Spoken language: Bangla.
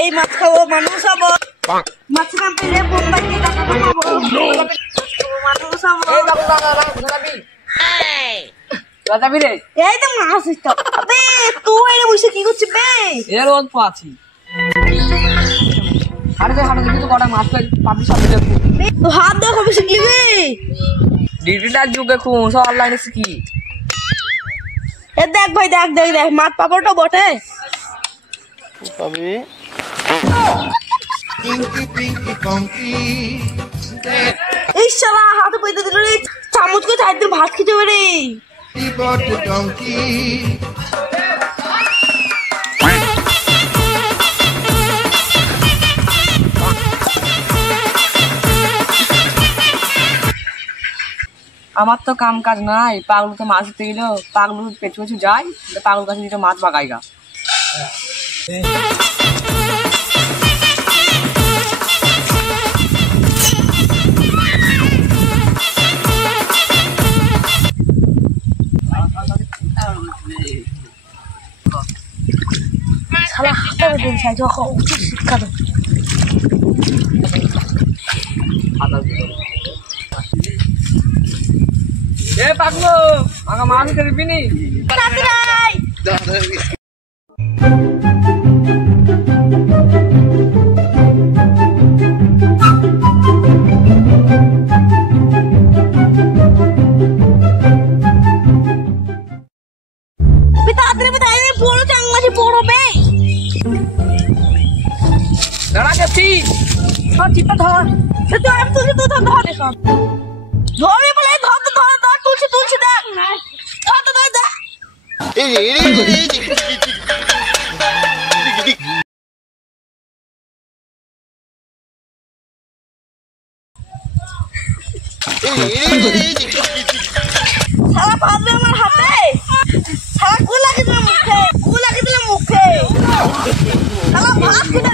এই মাছ খাবো, মানুষ হবো, মাছ না পেলে বোম্বাই দিয়ে টাকা কামাবো, মানুষ হবো। এই তো মাছ বে, তুই এর বসে কি করছিস বে? এর অল্প আছি। হাঁটতে হাঁটতে কিন্তু কটা মাছ পাবি সব দেখু। তো হাত দেখো বেশি কি বে? ডিজিটাল যুগে খুব সব অনলাইনে শিখি। এ দেখ ভাই, দেখ দেখ দেখ, মাছ পাপড়টা বটে পাবি। এই শালা হাতে পয়দা দিল রে, চামচ করে চার দিন ভাত খেতে পারে। আমার তো কাম কাজ নাই, পাগলু তো মাছ ধরতে গেল, পাগলু পেছু পেছু যায়, পাগল কাছে দুটো মাছ বাগাইগা। শালা হাতে দিন চাই যখন শিক্ষা দেব। এ পাগলু, আমাকে মাছ ধরতে দিবি নি? দাঁড়া গেছি, চিপা ধর। আমি তুলছি, তুই ধর সব ধরবি বলে ধর তো ধর, ধর তুলছি তুলছি, দেখ ধর তো ধর, দেখ সারা পাতবে আমার হাতে, সারা গু লাগিয়ে দিল মুখে, গু লাগিয়ে দিল মুখে, সারা ভাত খেতে